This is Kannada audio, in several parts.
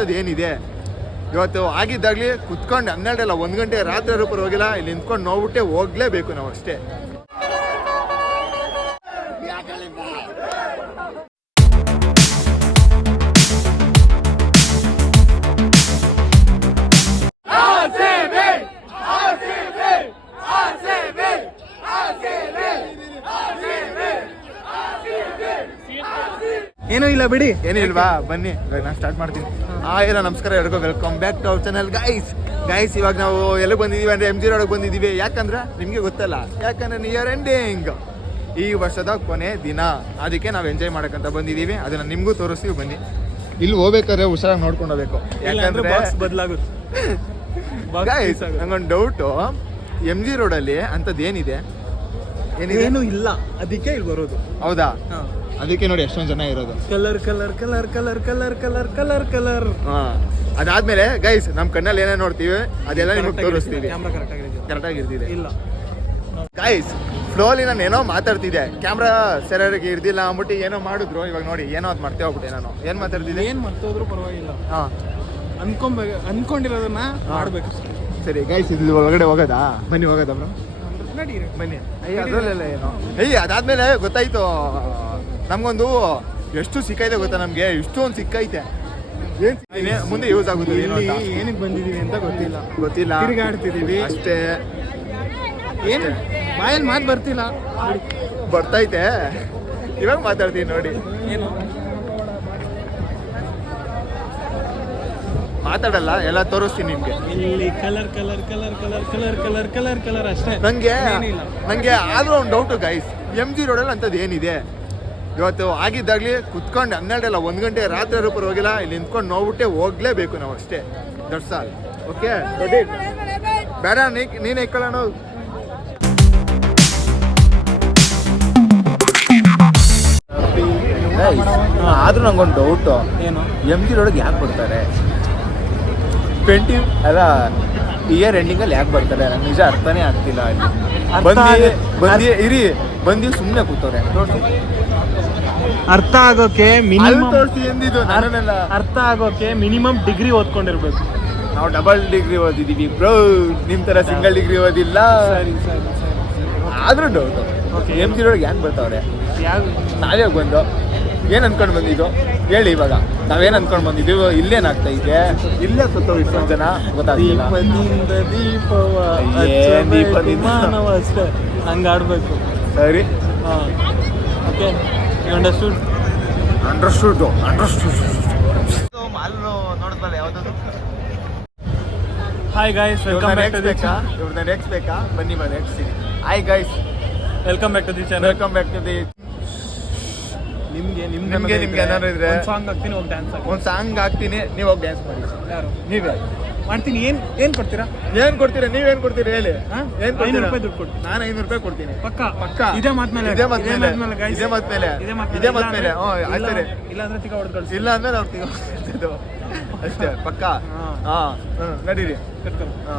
ಅಂಥದ್ದು ಏನಿದೆ? ಇವತ್ತು ಆಗಿದ್ದಾಗಲಿ ಕುತ್ಕೊಂಡು ಹನ್ನೆರಡಲ್ಲ ಒಂದು ಗಂಟೆ ರಾತ್ರಿ ರೂಪಾಯಿ ಹೋಗಿಲ್ಲ ಇಲ್ಲಿ ನಿಂತ್ಕೊಂಡು ನೋಡ್ಬಿಟ್ಟೆ ಹೋಗ್ಲೇಬೇಕು ನಾವು ಅಷ್ಟೇ. ಏನೂ ಇಲ್ಲ ಬಿಡಿ. ಏನೂ ಇಲ್ವಾ? ಬನ್ನಿ ನಾನು ಸ್ಟಾರ್ಟ್ ಮಾಡ್ತೀನಿ. ಆ ಎಲ್ಲ ನಮಸ್ಕಾರ ಎಲ್ರಿಗೂ welcome back to our channel guys guys ಇವಾಗ ನಾವು ಎಲ್ಲಿ ಬಂದಿದ್ದೀವಿ ಅಂದರೆ ಎಂ ಜಿ ರೋಡಿಗೆ ಬಂದಿದ್ದೀವಿ ಯಾಕಂದ್ರೆ ನಿಮಗೆ ಗೊತ್ತಲ್ಲ ಯಾಕಂದ್ರೆ ನಿಯರ್ ಎಂಡಿಂಗ್ ಈ ವರ್ಷದ ಕೊನೆ ದಿನ. ಅದಕ್ಕೆ ನಾವು ಎಂಜಾಯ್ ಮಾಡೋಕ್ಕಂತ ಬಂದಿದ್ದೀವಿ ಅದನ್ನು ನಿಮಗೂ ತೋರಿಸ್ತೀವಿ ಬನ್ನಿ. ಇಲ್ಲಿ ಹೋಗ್ಬೇಕಾದ್ರೆ ಹುಷಾರಾಗಿ ನೋಡ್ಕೊಂಡು ಹೋಗ್ಬೇಕು. ಯಾಕಂದ್ರೆ ಬದಲಾಗುತ್ತೆ. ಗೈಸ್ ನಂಗೊಂದು ಡೌಟು ಎಂ ಜಿ ರೋಡಲ್ಲಿ ಅಂಥದ್ದು ಏನಿದೆ? ಏನಿದೆ? ಏನು ಇಲ್ಲ. ಅದಕ್ಕೆ ಇಲ್ಲಿ ಬರೋದು. ಹೌದಾ? ಅದಕ್ಕೆ ನೋಡಿ ಎಷ್ಟೊಂದು ಜನ ಇರೋದು. Colour colour colour colour colour colour colour colour ಹಾ ಅದಾದ್ಮೇಲೆ ಗೈಸ್ ನಮ್ಮ ಕಣ್ಣಲ್ಲಿ ಏನೇ ನೋಡ್ತೀವಿ ಅದೆಲ್ಲ ನಿಮಗೆ ತೋರಿಸ್ತೀವಿ. ಕರೆಕ್ಟ್ ಆಗಿರ್ತಿದೆ. ಇಲ್ಲ. ಗೈಸ್ ಫ್ಲೋಲಿ ನಾನು ಏನೋ ಮಾತಾಡ್ತಿದ್ದೆ. ಕ್ಯಾಮ್ರಾ ಸರಿಯಾಗಿ ಇರ್ದಿಲ್ಲ ಅಂದ್ಬಿಟ್ಟು ಏನೋ ಮಾಡಿದ್ರು. ಇವಾಗ ನೋಡಿ ಏನೋ ಅದು ಮಾಡ್ತೇ ಹೋಗ್ಬಿಟ್ಟೆ ನಾನು. ಏನ್ ಮಾತಾಡ್ತಿದ್ದೆ? ಏನ್ ಮರ್ತೋದ್ರು ಪರವಾಗಿಲ್ಲ. ಹಾ. ಅನ್ಕೊಂಬೇಕು ಅನ್ಕೊಂಡಿರೋದನ್ನ ಮಾಡ್ಬೇಕು. ಸರಿ ಗೈಸ್ ಇದು ಒಳಗಡೆ ಹೋಗೋದಾ? ಬನ್ನಿ ಹೋಗೋದಾ ಬ್ರೋ ಬನ್ನಿ. ಅಯ್ಯ ಅದರಲ್ಲೆಲ್ಲ ಏನೋ? ಅಯ್ಯ ಅದಾದ್ಮೇಲೆ ಗೊತ್ತಾಯ್ತು. ನಮ್ಗೊಂದು ಎಷ್ಟು ಸಿಕ್ಕೈತೆ ಗೊತ್ತಾ ನಮಗೆ? ಇಷ್ಟೊಂದು ಸಿಕ್ಕೈತೆ ಏನ್ ಮುಂದೆ ಯೂಸ್ ಆಗುತ್ತೆ. ಏನಕ್ಕೆ ಬಂದಿದ್ದೀವಿ ಅಂತ ಗೊತ್ತಿಲ್ಲ. ಗೊತ್ತಿಲ್ಲ. ತಿರುಗಾಡ್ತಿದೀವಿ. ಅಷ್ಟೇ. ಏನು? ಬಾಯಲ್ಲಿ ಮಾತು ಬರ್ತಿಲ್ಲ. ಬರ್ತೈತೆ ಇವಾಗ ಮಾತಾಡ್ತೀನಿ ನೋಡಿ. ಏನು? ಮಾತಾಡಲ್ಲ ಎಲ್ಲ ತೋರಿಸ್ತೀನಿ ನಿಮ್ಗೆ. ಇಲ್ಲಿ colour colour colour colour colour colour colour colour ಅಷ್ಟೇ. ನಂಗೆ. ನಂಗೆ ಆದ್ರೂ ಒಂದು ಡೌಟ್ ಗೈಸ್ ಎಂ ಜಿ ರೋಡಲ್ಲಿ ಅಂಥದ್ದು ಏನಿದೆ? ಇವತ್ತು ಆಗಿದ್ದಾಗಲಿ ಕುತ್ಕೊಂಡು ಹನ್ನೆರಡಲ್ಲ ಒಂದು ಗಂಟೆ ರಾತ್ರಿ ರೂಪರ್ ಹೋಗಿಲ್ಲ ಇಲ್ಲಿ ನಿಂತ್ಕೊಂಡು ನೋಡ್ಬಿಟ್ಟೆ ಹೋಗ್ಲೇಬೇಕು ನಾವು ಅಷ್ಟೇ. ದಟ್ಸ್ ಆಲ್ ಓಕೆ ಬೇಡ ನೀ ನೀನು ಇಕ್ಕೊಳ್ಳೋಣ. ಆದ್ರೂ ನಂಗೊಂದು ಡೌಟು ಏನು? ಎಂ ಜಿ ರೋಡ್ಗೆ ಯಾಕೆ ಬರ್ತಾರೆ? ಟ್ವೆಂಟಿ ಅಲ್ಲ ಇಯರ್ ಎಂಡಿಂಗಲ್ಲಿ ಯಾಕೆ ಬರ್ತಾರೆ? ನಂಗೆ ನಿಜ ಅರ್ಥನೇ ಆಗ್ತಿಲ್ಲ ಅಲ್ಲಿ. ಬಂದಿ ಬಂದು ಇರಿ ಬಂದಿ ಸುಮ್ಮನೆ ಕೂತವ್ರೆ. ಅರ್ಥ ಆಗೋಕೆ ಮಿನಿಮಮ್ ಅರ್ಥ ಆಗೋಕೆ ಮಿನಿಮಮ್ ಡಿಗ್ರಿ ಓದ್ಕೊಂಡಿರ್ಬೇಕು. ನಾವು ಡಬಲ್ ಡಿಗ್ರಿ ಓದಿದೀವಿ ಬ್ರೋ ನಿಮ್ ತರ ಸಿಂಗಲ್ ಡಿಗ್ರಿ ಓದಿಲ್ಲ. ಸರಿ ಸರಿ ಆದ್ರೂ ಡೌಟ್ ಓಕೆ ಎಂ ಜಿ ರೋಡ್ಗೆ ಯಾಕೆ ಬರ್ತಾವ್ರೆ? ನಾವೇ ಬಂದು? ಏನ್ ಅನ್ಕೊಂಡು ಬಂದಿದ್ದು? ಹೇಳಿ ಇವಾಗ. ನಾವೇನ್ ಅನ್ಕೊಂಡು ಬಂದಿದ್ದೀವಿ ಇಲ್ಲೇನಾಗ್ತಾ ಇದೆ? ಇಲ್ಲೇ ಸುತ್ತೋ ಇಷ್ಟೊಂದು ಜನ ಗೊತ್ತಾಗ್ತಿಲ್ಲ. ದೀಪದಿಂದ ದೀಪವ ಏನ್ ಹಚ್ಚಬೇಕು ದೀಪದಿಂದ? ಮಾನವ ಅಷ್ಟೇ. ಹಂಗ ಆಡ್ಬೇಕು. ಸರಿ. ಹಾ. ಓಕೆ ಅಂಡರ್ಸ್ಟುಡ್ ಅಂಡರ್ಸ್ಟುಡ್ ಅಂಡರ್ಸ್ಟುಡ್ ಮಾಲು ನೋಡಿದ್ಮೇಲೆ ಯಾವ್ದು hi guys welcome back to the ಇವ್ರನ್ನ ನೆಕ್ಸ್ಟ್ ಬೇಕಾ? ಬನ್ನಿ ಬನ್ನಿ next hi guys welcome back to the channel welcome back to the ನಿಮ್ಗೆ ನಿಮ್ಗೆ ನಿಮ್ಗೆ, ನಿಮ್ಗೆ ಏನಾದ್ರು ಇದ್ರೆ? ಸಾಂಗ್ ಹಾಕ್ತೀನಿ ಹೋಗಿ ಡ್ಯಾನ್ಸ್ ಒಂದು ಸಾಂಗ್ ಹಾಕ್ತೀನಿ ನೀವು ಹೋಗಿ ಡ್ಯಾನ್ಸ್ ಮಾಡಿ. ಯಾರು? ನೀವೇ. ಮಾಡ್ತೀನಿ. ಏನ್ ಏನ್ ಕೊಡ್ತೀರಾ? ಏನ್ ಕೊಡ್ತೀರಾ? ನೀವೇನ್ ಕೊಡ್ತೀರಾ? ಹೇಳಿ? ಏನ್ ಐನೂರು ಕೊಡ್ತೀರಾ ರೂಪಾಯಿ ದುಡ್ಡು ಕೊಡ್ತೀನಿ. ನಾನು ಐನೂರು ರೂಪಾಯಿ ಕೊಡ್ತೀನಿ. ಪಕ್ಕ? ಪಕ್ಕ? ಇದೇ ಮಾತ್ಮೇಲೆ ಇದೇ ಮಾತ್ಮೇಲೆ guys. ಇದೇ ಮಾತ್ಮೇಲೆ ಇದೇ ಮಾತ್ಮೇಲೆ. ಇದೇ ಮಾತ್ ಮೇಲೆ. ಹ್ಞೂ ಇಲ್ಲ ಆಯ್ತು ಇಲ್ಲ ಅಂದ್ರೆ ತಿಕ್ಕ ಹೊಡೆದು ಕಳ್ಸಿ ಇಲ್ಲ ಅಂದ್ಮೇಲೆ ಅವ್ರು ಇದು. ಅಷ್ಟೇ ಪಕ್ಕ? ಹಾ. ಹಾ ಹ್ಮ್ ನಡೀರಿ. ಕಟ್ಕರ. ಹಾ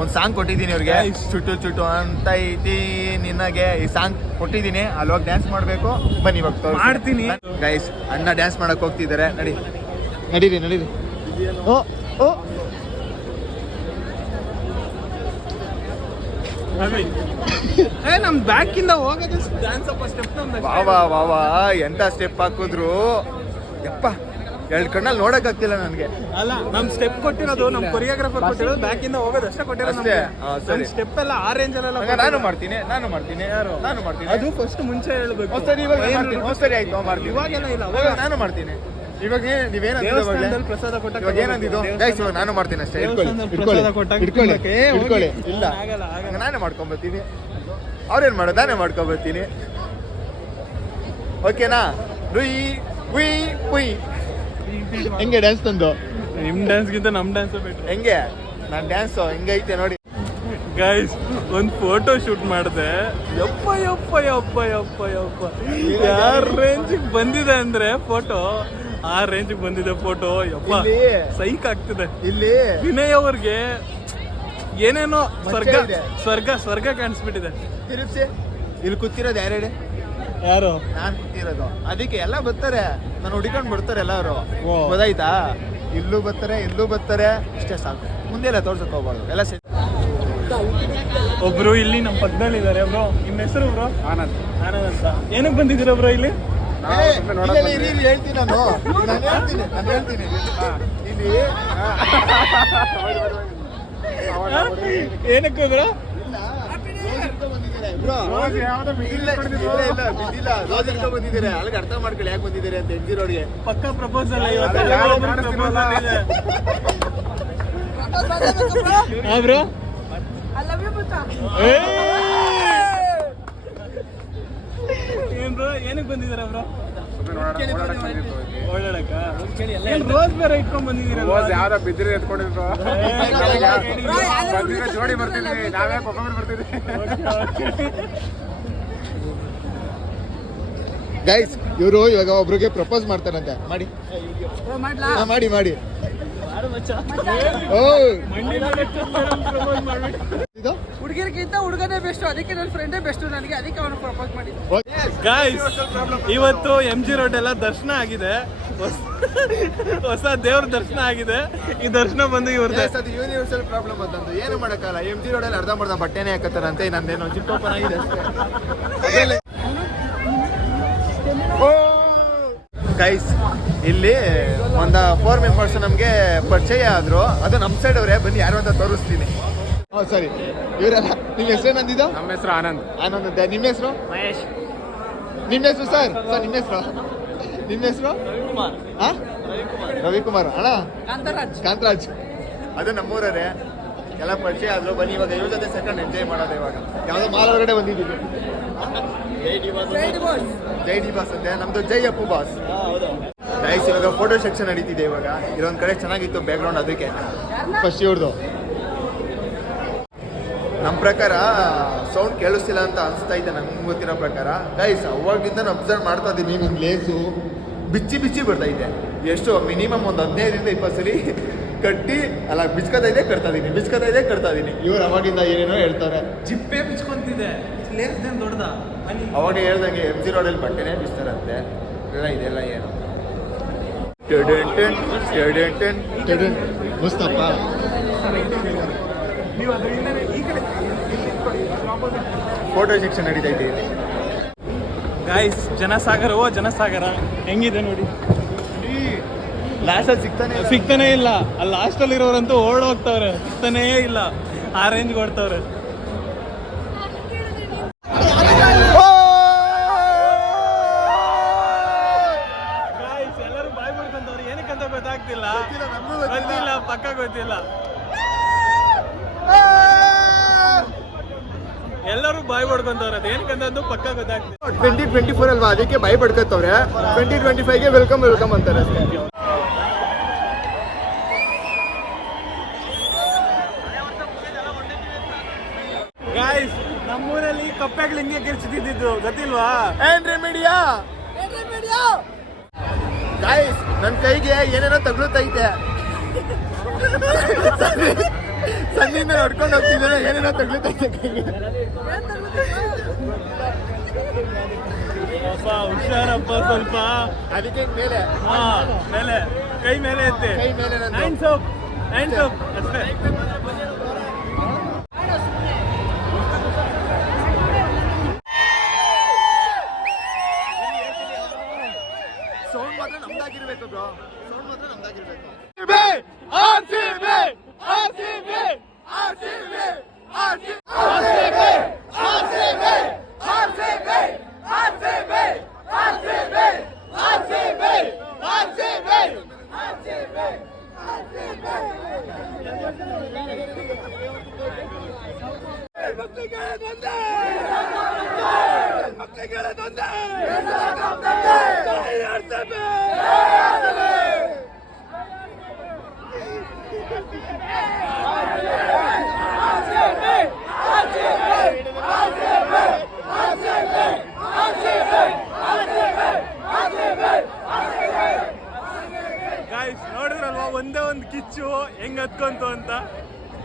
ಒಂದು ಸಾಂಗ್ ಕೊಟ್ಟಿದ್ದೀನಿ ಅವ್ರಿಗೆ Guys. ಚುಟ್ಟು ಚುಟು ಅಂತ ಐತಿ ನಿನಗೆ. ಈ ಸಾಂಗ್ ಕೊಟ್ಟಿದ್ದೀನಿ. ಅಲ್ಲಿ ಹೋಗಿ ಡ್ಯಾನ್ಸ್ ಮಾಡಬೇಕು. ಬನ್ನಿ ಇವಾಗ. ಮಾಡ್ತೀನಿ. ಗೈಸ್ ಅಣ್ಣ ಡ್ಯಾನ್ಸ್ ಮಾಡಕ್ ಹೋಗ್ತಿದ್ದಾರೆ. ನಡಿ. ನಡೀರಿ ನಡೀರಿ. ಓ ಓ. ಏ ನಮ್ ಬ್ಯಾಕ್ ಇಂದ ಹೋಗೋದು ಡ್ಯಾನ್ಸ್ ಅಪ್ಪ ಸ್ಟೆಪ್ ನಮ್ದು ವಾ ವಾ ವಾ ವಾ ಎಂತ ಸ್ಟೆಪ್ ಹಾಕಿದ್ರು? ಯಪ್ಪ ಎರಡು ಕಣ್ಣಲ್ಲಿ ನೋಡಕ್ ಆಗ್ತಿಲ್ಲ ನನಗೆ. ಅಲ್ಲ ನಮ್ ಸ್ಟೆಪ್ ಕೊಟ್ಟಿರೋದು ನಮ್ ಕೊರಿಯೋಗ್ರಾಫರ್ ಕೊಟ್ಟಿರೋದು ಬ್ಯಾಕ್ ಇಂದ ಹೋಗೋದು ಅಷ್ಟೇ ಕೊಟ್ಟಿರೋದು ಅಷ್ಟೇ? ನಮ್ಗೆ. ಹಾ, ಸರಿ. ನಮ್ ಸ್ಟೆಪ್ ಎಲ್ಲ ಆ ರೇಂಜ್ ಅಲ್ಲ ಹಂಗ ನಾನು ಮಾಡ್ತೀನಿ ನಾನು ಮಾಡ್ತೀನಿ ನಾನು ಮಾಡ್ತೀನಿ. ಅದು ಫಸ್ಟ್ ಮುಂಚೆ ಹೇಳ್ಬೇಕು. ಸರಿ ಇವಾಗ ಮಾಡ್ತೀನಿ ಸರಿ ಆಯ್ತು ಮಾಡ್ತೀನಿ. ಇವಾಗೆಲ್ಲ ಇಲ್ಲ ನಾನು ಮಾಡ್ತೀನಿ. ಇವಾಗ ದೇವಸ್ಥಾನದಲ್ಲಿ ಪ್ರಸಾದ ಇವಾಗ ಏನಂದಿದ್ದು? ಗೈಸ್ ಇವಾಗ ನಾನು ಮಾಡ್ತೀನಿ ಅಷ್ಟೇ. ಇಟ್ಕೊಳ್ಳಿ ಇಲ್ಲ. ನಾನೇ ಮಾಡ್ಕೊಂಬರ್ತೀನಿ. ಅವ್ರೇನ್ ಮಾಡೋದು? ನಾನೇ ಮಾಡ್ಕೊಂಬರ್ತೀನಿ. ಓಕೆನಾ? ರುಯ್ ಉಯ್ ಉಯ್. ಹೆಂಗೆ ಡ್ಯಾನ್ಸ್ ತಂದು? ನಿಮ್ ಡ್ಯಾನ್ಸ್ ಗಿಂತ ನಮ್ ಡ್ಯಾನ್ಸ್ ಬಿಟ್ರೆ ಹೆಂಗೆ? ನಾನು ಡ್ಯಾನ್ಸ್ ಹೆಂಗೈತೆ ನೋಡಿ. ಗೈಸ್ ಒಂದ್ ಫೋಟೋ ಶೂಟ್ ಮಾಡಿದೆ. ಯಪ್ಪ ಯಪ್ಪ ಯಪ್ಪ ಯಪ್ಪ ಯಪ್ಪ. ಯಾರ ರೇಂಜಿಗೆ ಬಂದಿದೆ ಅಂದ್ರೆ ಫೋಟೋ ಆ ರೇಂಜಿಗೆ ಬಂದಿದೆ ಫೋಟೋ ಯಪ್ಪ ಇಲ್ಲಿ ಸೈಕ್ ಆಗ್ತಿದೆ. ಇಲ್ಲಿ ವಿನಯ್ ಅವ್ರಿಗೆ ಏನೇನೋ ಸ್ವರ್ಗ ಇದೆ. ಸ್ವರ್ಗ ಸ್ವರ್ಗ ಕಾಣಿಸ್ಬಿಟ್ಟಿದೆ. ತಿರುಪ್ಸಿ. ಇಲ್ಲಿ ಕೂತಿರೋದು ಯಾರು ಹೇಳಿ ಯಾರು? ನಾನ್ ಕೂತಿರೋದು. ಅದಕ್ಕೆ ಎಲ್ಲ ಬರ್ತಾರೆ. ನಾನು ಹುಡುಕೊಂಡು ಬರ್ತಾರೆ ಎಲ್ಲಾರು. ಗೊತ್ತಾಯ್ತಾ? ಇಲ್ಲೂ ಬರ್ತಾರೆ ಇಲ್ಲೂ ಬರ್ತಾರೆ. ಇಷ್ಟೇ ಸಾಕು. ಮುಂದೆ ಎಲ್ಲ ತೋರ್ಸಕ್ ಹೋಗ್ಬಾರ್ದು. ಎಲ್ಲ ಸೇ ಒಬ್ರು ಇಲ್ಲಿ ನಮ್ಮ ಪಕ್ಕದಲ್ಲಿ ಇದಾರೆ ಬ್ರೋ. ನಿಮ್ಮ ಹೆಸರು ಬ್ರೋ? ಆನಂದ್. ಆನಂದ್ ಅಂತ. ಏನಕ್ಕೆ ಬಂದಿದ್ದೀರಾ ಬ್ರೋ ಇಲ್ಲಿ? ಇಲ್ಲೇ ಹೇಳ್ತೀನಿ ನಾನು. ನಾನು ಹೇಳ್ತೀನಿ ನಾನು ಹೇಳ್ತೀನಿ. ಇಲ್ಲಿ ಏನಕ್ಕೆ ಬ್ರೋ ಬಂದಿದ್ದೀರಾ? ಅಲ್ಲಿಗೆ ಅರ್ಥ ಮಾಡ್ಕೊಳ್ಳಿ ಯಾಕೆ ಬಂದಿದ್ದೀರಿ ಅಂತ ಪಕ್ಕ ಪ್ರಪೋಸಲ್ ಬ್ರೋ? ಏನ್ ಬ್ರೋ ಏನಕ್ಕೆ ಬಂದಿದ್ದೀರಾ ಬ್ರೋ ಓಡಾಡಕ್ಕ ರೋಸ್ ಬೇರೆ ಇಟ್ಕೊಂಡ್ ಬಂದಿದ್ದೀರಾ ಯಾವ್ದೋ ಬಿದ್ದರೆ ಎತ್ಕೊಂಡಿದ್ರು ಜೋಡಿ ಬರ್ತೀನಿ. ನಾವೇ ಪರ್ಫಾರ್ಮೆನ್ಸ್ ಬರ್ತೀನಿ. ಗೈಸ್ ಇವರು ಇವಾಗ ಒಬ್ರಿಗೆ ಪ್ರಪೋಸ್ ಮಾಡ್ತಾರಂತೆ. ಮಾಡಿ. ಮಾಡಿ ಮಾಡಿ. ಓ ಹುಡುಗಿರ್ಗಿಂತ ಹುಡುಗನೇ ಬೆಸ್ಟ್ ಅದಕ್ಕೆ ನನ್ನ ಫ್ರೆಂಡೇ ಬೆಸ್ಟ್ ನನಗೆ. ಅದಕ್ಕೆ ಅವನು ಪ್ರಪೋಸ್ ಮಾಡಿ ಗಾಯ್ಸ್ ಇವತ್ತು ಎಂ ಜಿ ರೋಡ್ ಎಲ್ಲ ದರ್ಶನ ಆಗಿದೆ. ಹೊಸ- ದೇವ್ರ ದರ್ಶನ ಆಗಿದೆ. ಈ ದರ್ಶನ ಬಂದು ಇವ್ರದ್ದು ಅದು ಯೂನಿವರ್ಸಲ್ ಪ್ರಾಬ್ಲಮ್ ಅಂತಂದು ಏನು ಮಾಡಕ್ಕಲ್ಲ? ಎಂ ಜಿ ರೋಡಲ್ಲಿ ಅರ್ಧ ಮಾಡ್ದ ಬಟ್ಟೆನೇ ಹಾಕತ್ತಾರಂತೆ ನಂದೇನೋ ಚಿಕ್ಕ ಓಪನ್ ಆಗಿದೆ ಅಷ್ಟೇ. ಗೈಸ್ ಇಲ್ಲಿ ಒಂದು ಫೋರ್ ಮೆಂಬರ್ಸ್ ನಮಗೆ ಪರಿಚಯ ಆದ್ರು. ಅದು ನಮ್ಮ ಸೈಡ್ ಅವರೇ. ಬನ್ನಿ ಯಾರು ಅಂತ ತೋರಿಸ್ತೀನಿ. ಸರಿ. ಇವರೆಲ್ಲ ನಿಮ್ಮ ಹೆಸರು ನಂದಿದ್ದು ನಮ್ಮ ಹೆಸರು ಆನಂದ್. ಆನಂದ್ ನಿಮ್ಮ ಹೆಸರು? ಮಹೇಶ್. ನಿಮ್ಮ ಹೆಸರು ಸರ್? ಸರ್ ನಿಮ್ಮ ಹೆಸರು? ನಿಮ್ಮ ಹೆಸರು? ಹಾಂ? ರವಿಕುಮಾರ್. ಅಣ್ಣ? ಕಾಂತರಾಜ್. ಕಾಂತರಾಜ್. ಅದು ನಮ್ಮೂರೇ ಎಲ್ಲ ಪರಿಚಯ ಆದ್ರು ಬನ್ನಿ ಇವಾಗ ಇವ್ರ ಜೊತೆ ಸೆಕೆಂಡ್ ಎಂಜಾಯ್ ಮಾಡೋದು ಇವಾಗ. ಯಾವುದೋ ಮಾಲ್ ಹೊರಗಡೆ ಬಂದಿದ್ದೀವಿ. ಜೈ ಡಿ ಬಾಸ್. ಅಂತೆ. ನಮ್ದು ಜೈ ಅಪ್ಪು ಬಾಸ್ ಗೈಸ್ ಇವಾಗ ಫೋಟೋ ಸೆಕ್ಷನ್ ನಡೀತಿದೆ ಇವಾಗ. ಇದೊಂದು ಕಡೆ ಚೆನ್ನಾಗಿತ್ತು ಬ್ಯಾಕ್ಗ್ರೌಂಡ್ ಅದಕ್ಕೆ. ಫಸ್ಟ್ ಇವ್ರದ್ದು ನಮ್ಮ ಪ್ರಕಾರ ಸೌಂಡ್ ಕೇಳಿಸ್ತಿಲ್ಲ ಅಂತ ಅನಿಸ್ತಾ ಇದೆ ನಂಗೆ ಗೊತ್ತಿರೋ ಪ್ರಕಾರ. ಗೈಸ್ ಅವಾಗಿಂದ ಅಬ್ಸರ್ವ್ ಮಾಡ್ತಾ ಇದ್ದೀನಿ ನಿಮ್ಮ ಲೇಸು ಬಿಚ್ಚಿ ಬಿಚ್ಚಿ ಬರ್ತಾ ಇದೆ. ಎಷ್ಟು ಮಿನಿಮಮ್ ಒಂದು ಹದಿನೈದರಿಂದ ಇಪ್ಪತ್ತು ಸರಿ ಕಟ್ಟಿ ಅಲ್ಲ ಬಿಚ್ಕೋತಾ ಇದೆ ಕಟ್ತಾ ಇದೀನಿ ಬಿಚ್ಕೋತಾ ಇದೆ ಕಟ್ತಾ ಇದೀನಿ. ಇವ್ರು ಅವಾಗಿಂದ ಏನೇನೋ ಹೇಳ್ತಾರೆ. ಜಿಪ್ಪೆ ಬಿಚ್ಕೊಂತಿದೆ. ಲೇಸ್ ದೊಡ್ಡದ? ಅವಾಗ ಹೇಳ್ದಂಗೆ ಎಂ ಜಿ ರೋಡಲ್ಲಿ ಬಟ್ಟೆನೇ ಬಿಸ್ತಾರಂತೆ. ಎಲ್ಲ ಇದೆಲ್ಲ ಏನು? ಮುಸ್ತಪ್ಪ ನೀವು ಅದರಿಂದ ಫೋಟೋ ಸೆಕ್ಷನ್ ನಡೀತಾ ಇದೆ. ಇಲ್ಲಿ ಗಾಯ್ಸ್ ಜನಸಾಗರ? ಓ ಜನಸಾಗರ ಹೆಂಗಿದೆ ನೋಡಿ ಲಾಸ್ಟಲ್ಲಿ ಸಿಗ್ತಾನೆ. ಸಿಗ್ತಾನೆ ಇಲ್ಲ. ಅಲ್ಲಿ ಲಾಸ್ಟಲ್ಲಿ ಇರೋರಂತೂ ಓಡೋಗ್ತವ್ರೆ. ಹೋಗ್ತಾವ್ರೆ ಸಿಗ್ತಾನೇ ಇಲ್ಲ. ಆ ರೇಂಜ್ ಕೊಡ್ತಾವ್ರೆ ಗಾಯ್ಸ್ ಎಲ್ಲರೂ ಬಾಯ್ ಬಿಡ್ಕೊಂತವ್ರೆ ಏನಕ್ಕಂತ ಗೊತ್ತಾಗ್ತಿಲ್ಲ ಗೊತ್ತಿಲ್ಲ, ನಮ್ಗೂ ಗೊತ್ತಿಲ್ಲ. ಗೊತ್ತಿಲ್ಲ ಪಕ್ಕ ಗೊತ್ತಿಲ್ಲ ಎಲ್ಲರೂ ಪಕ್ಕ ಟ್ವೆಂಟಿ ಟ್ವೆಂಟಿ ಫೋರ್ ಅಲ್ವಾ? ಅದಕ್ಕೆ ಭಯ ಪಡ್ಕೊತವ್ರೆ ಟ್ವೆಂಟಿ ಟ್ವೆಂಟಿ ಫೈವ್ಗೆ ವೆಲ್ಕಮ್ ವೆಲ್ಕಮ್ ಅಂತಾರೆ ಅಷ್ಟೇ. ಗಾಯ್ಸ್ ನಮ್ಮೂರಲ್ಲಿ ಕಪ್ಪೆಗಳು ಹಿಂಗೆ ಕಿರ್ಚಿದ್ದು ಗೊತ್ತಿಲ್ವಾ? ಏನ್ರಿ ಮೀಡಿಯಾ ಗಾಯ್ಸ್ ನನ್ನ ಕೈಗೆ ಏನೇನೋ ತಗ್ಲುತ್ತೈತೆ. ಸಣ್ಣಿಂದ ನೋಡ್ಕೊಂಡು ಹೋಗ್ತಿದ್ದೇನೆ ಏನೇನೋ ಅಪ್ಪ ಹುಷಾರಪ್ಪ ಸ್ವಲ್ಪ. ಅದಕ್ಕೆ ಮೇಲೆ. ಹಾ ಮೇಲೆ. ಕೈ ಮೇಲೆ ಎತ್ತೆ. ಕೈ ಮೇಲೆ. ಹ್ಯಾಂಡ್ಸ್ ಅಪ್ ಹ್ಯಾಂಡ್ಸ್ ಅಪ್ ಅಷ್ಟೇ ಸೌಂಡ್ ಮಾತ್ರ ನಮ್ದಾಗಿರ್ಬೇಕು ಬ್ರೋ ಸೌಂಡ್ ಮಾತ್ರ ನಮ್ದಾಗಿರ್ಬೇಕು ಗಾಯ್ಸ್ ನೋಡಿದ್ರಲ್ವಾ? ಒಂದೇ ಒಂದು ಕಿಚ್ಚು ಹೆಂಗ್ ಹತ್ಕೊಂತು ಅಂತ?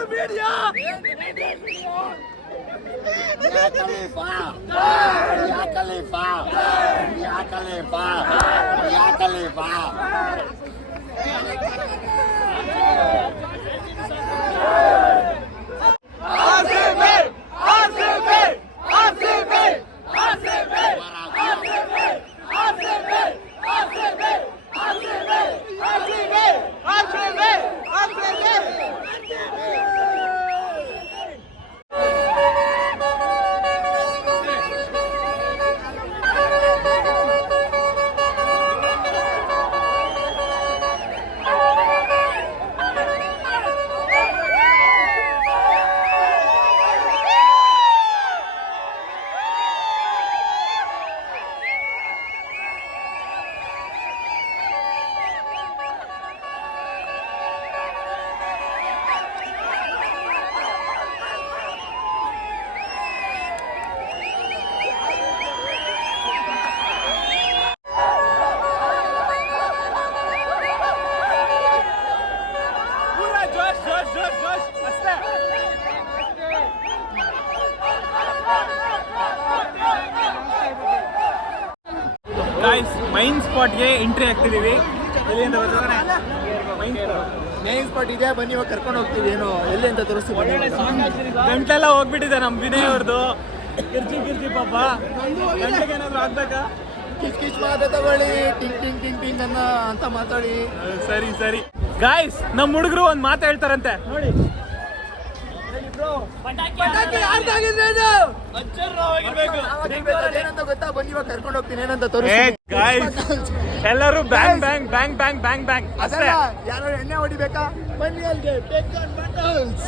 the media! In the media! Ya Khalifa! Ya Khalifa! Ya Khalifa! Ya Khalifa! Ya Khalifa! Entry ಆಗ್ತಿದೀವಿ. ಎಲ್ಲಿಂದ ಮೈನ್ ಸ್ಪಾಟ್ ಇದೆ ಬನ್ನಿ ಇವಾಗ ಕರ್ಕೊಂಡು ಹೋಗ್ತೀವಿ. ಏನು ಎಲ್ಲಿ ಅಂತ ತೋರಿಸ್ತೀವಿ ಗಂಟೆಲ್ಲ ಹೋಗ್ಬಿಟ್ಟಿದೆ ನಮ್ಮ ವಿನಯ್ ಅವ್ರದ್ದು ಕಿರ್ಚಿ ಕಿರ್ಚಿ ಪಾಪ. ಗಂಟೆಗೆ ಏನಾದ್ರು ಆಗ್ಬೇಕಾ? ಕಿಚ್ ಕಿಚ್ ಮಾತ ತಗೊಳ್ಳಿ. ಟಿಂಗ್ ಟಿಂಗ್ ಟಿಂಗ್ ಟಿಂಗ್ ಅನ್ನ ಅಂತ ಮಾತಾಡಿ. ಸರಿ ಸರಿ. ಗಾಯ್ಸ್ ನಮ್ಮ ಹುಡುಗರು ಒಂದು ಮಾತು ಹೇಳ್ತಾರಂತೆ. ನೋಡಿ ಏನಂತ ಗೊತ್ತಾ ಬನ್ನಿ ಇವಾಗ ಕರ್ಕೊಂಡು ಹೋಗ್ತೀನಿ ಏನಂತ ತೋರಿಸಿ ಗಾಯ್ಸ್ ಎಲ್ಲರೂ bang bang bang bang bang bang ಅಷ್ಟೇ. ಯಾರು ಎಣ್ಣೆ ಹೊಡಿಬೇಕಾ? ಬನ್ನಿ ಅಲ್ಲಿಗೆ. ಟೇಕ್ ಆನ್ ಬಟಲ್ಸ್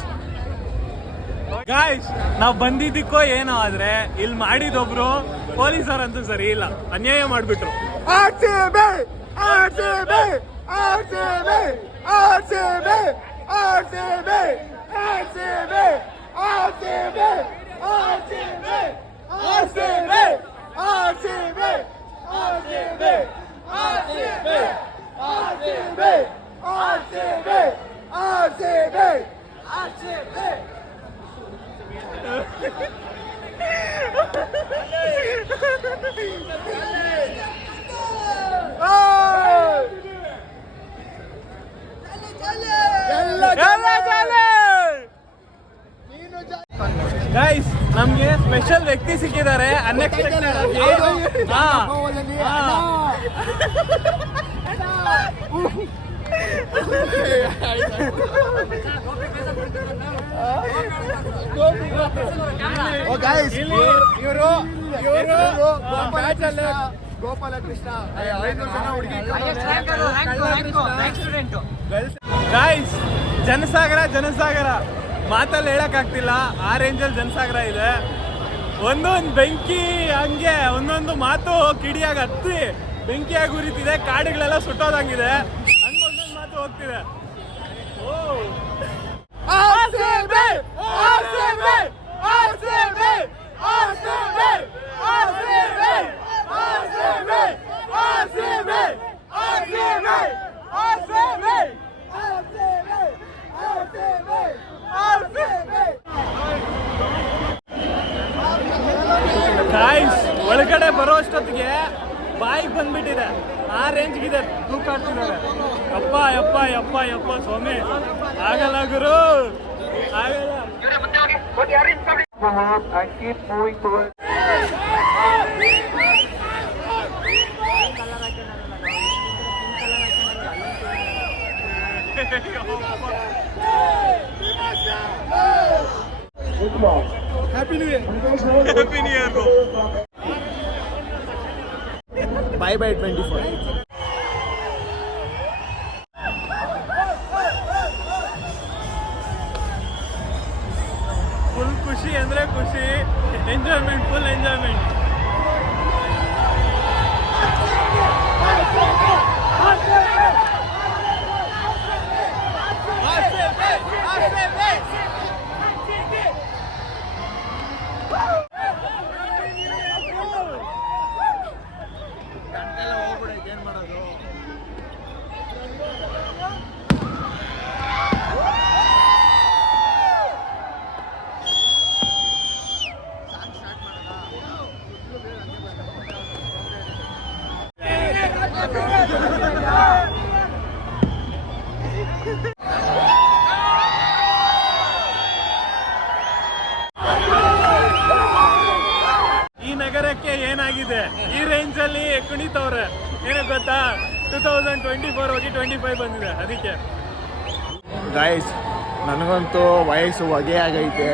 ಗಾಯ್ಸ್ ನಾವ್ ಬಂದಿದ್ದಕ್ಕೋ ಏನೋ ಆದ್ರೆ ಇಲ್ಲಿ ಮಾಡಿದೊಬ್ರು ಪೊಲೀಸರಂತೂ ಸರಿ ಇಲ್ಲ. ಅನ್ಯಾಯ ಮಾಡ್ಬಿಟ್ರು. ACB! ACB! ACB! ACB! ACB! ACB! ACB! ACB! ACB! ACB! ACB! Oh! Dale, dale! Dale, dale! Guys ನಮ್ಗೆ ಸ್ಪೆಷಲ್ ವ್ಯಕ್ತಿ ಸಿಕ್ಕಿದ್ದಾರೆ ಅನ್ಎಕ್ಸ್ಪೆಕ್ಟೆಡ್ ಇವರು ಇವರು ಗೋಪಾಲಕೃಷ್ಣ. ಜನಸಾಗರ ಜನಸಾಗರ. ಮಾತಲ್ಲಿ ಹೇಳಕ್ ಆಗ್ತಿಲ್ಲ. ಆ ರೇಂಜಲ್ಲಿ ಜನಸಾಗರ ಇದೆ. ಒಂದೊಂದು ಬೆಂಕಿ ಹಂಗೆ, ಒಂದೊಂದು ಮಾತು ಕಿಡಿಯಾಗಿ ಹತ್ತಿ ಬೆಂಕಿಯಾಗಿ ಉರಿತಿದೆ. ಕಾಡುಗಳೆಲ್ಲ ಸುಟ್ಟೋದಂಗಿದೆ. ಹಂಗೆ ಒಂದೊಂದು ಮಾತು ಹೋಗ್ತಿದೆ. ಓ. ರೇಂಜ್ಗಿದೆ ಅಪ್ಪ ಆಡ್ತಿದ್ದಾರೆ ಯಪ್ಪ ಯಪ್ಪ ಯಪ್ಪ ಯಪ್ಪ ಸ್ವಾಮಿ. ಆಗಲ್ಲ ಗುರು. ಆಗಲ್ಲ happy new year happy new year bye bye twenty four thousand twenty four ಹೋಗಿ ಟ್ವೆಂಟಿ ಫೈವ್ ಬಂದಿದೆ ಅದಕ್ಕೆ. ಗಾಯ್ಸ್ ನನಗಂತೂ ವಯಸ್ಸು ಹೊಗೆ ಆಗೈತೆ.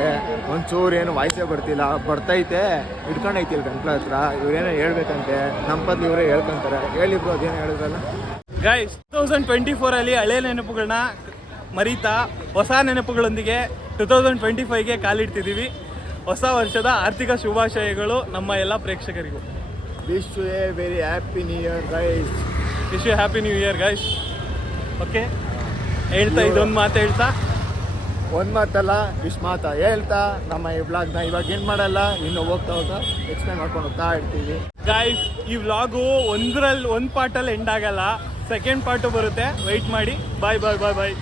ಒಂಚೂರು ಏನು ವಾಯ್ಸೇ ಬರ್ತಿಲ್ಲ. ಬರ್ತೈತೆ ಹಿಡ್ಕೊಂಡೈತಿ ಇಲ್ಲಿ ಗಂಟ್ಲ ಹತ್ರ. ಇವ್ರೇನೋ ಹೇಳ್ಬೇಕಂತೆ. ನಮ್ಮ ಪದ್ಲಿ ಇವರೇ ಹೇಳ್ಕೊಂತಾರೆ. ಹೇಳಿಬ್ರು ಅದೇನು ಹೇಳಿದ್ರಲ್ಲ? ಗೈಸ್ ಟೂ ತೌಸಂಡ್ ಟ್ವೆಂಟಿ ಫೋರಲ್ಲಿ ಹಳೆ ನೆನಪುಗಳನ್ನ ಮರೀತಾ ಹೊಸ ನೆನಪುಗಳೊಂದಿಗೆ ಟೂ ತೌಸಂಡ್ ಟ್ವೆಂಟಿ ಫೈವ್ಗೆ ಕಾಲಿಡ್ತಿದ್ದೀವಿ. ಹೊಸ ವರ್ಷದ ಆರ್ಥಿಕ ಶುಭಾಶಯಗಳು ನಮ್ಮ ಎಲ್ಲ ಪ್ರೇಕ್ಷಕರಿಗೂ. Wish you a very happy new year guys wish you happy new year guys okay ಹೇಳ್ತಾ ಇದೊಂದು ಮಾತು ಹೇಳ್ತಾ? ಒಂದು ಮಾತಲ್ಲ ಇಷ್ಟು ಮಾತಾ ಹೇಳ್ತಾ ನಮ್ಮ ಈ ವ್ಲಾಗ್ನ ಇವಾಗ ಏನು ಮಾಡಲ್ಲ ಇನ್ನು ಹೋಗ್ತಾ ಹೋಗ್ತಾ ಎಕ್ಸ್ಪ್ಲೈನ್ ಮಾಡ್ಕೊಂಡು ಹೋಗ್ತಾ ಇರ್ತೀವಿ. ಗಾಯ್ಸ್ ಈ ವ್ಲಾಗು ಒಂದರಲ್ಲಿ ಒಂದು ಪಾರ್ಟಲ್ಲಿ ಎಂಡ್ ಆಗಲ್ಲ. ಸೆಕೆಂಡ್ ಪಾರ್ಟು ಬರುತ್ತೆ. ವೆಯ್ಟ್ ಮಾಡಿ. ಬಾಯ್ ಬಾಯ್ ಬಾಯ್ ಬಾಯ್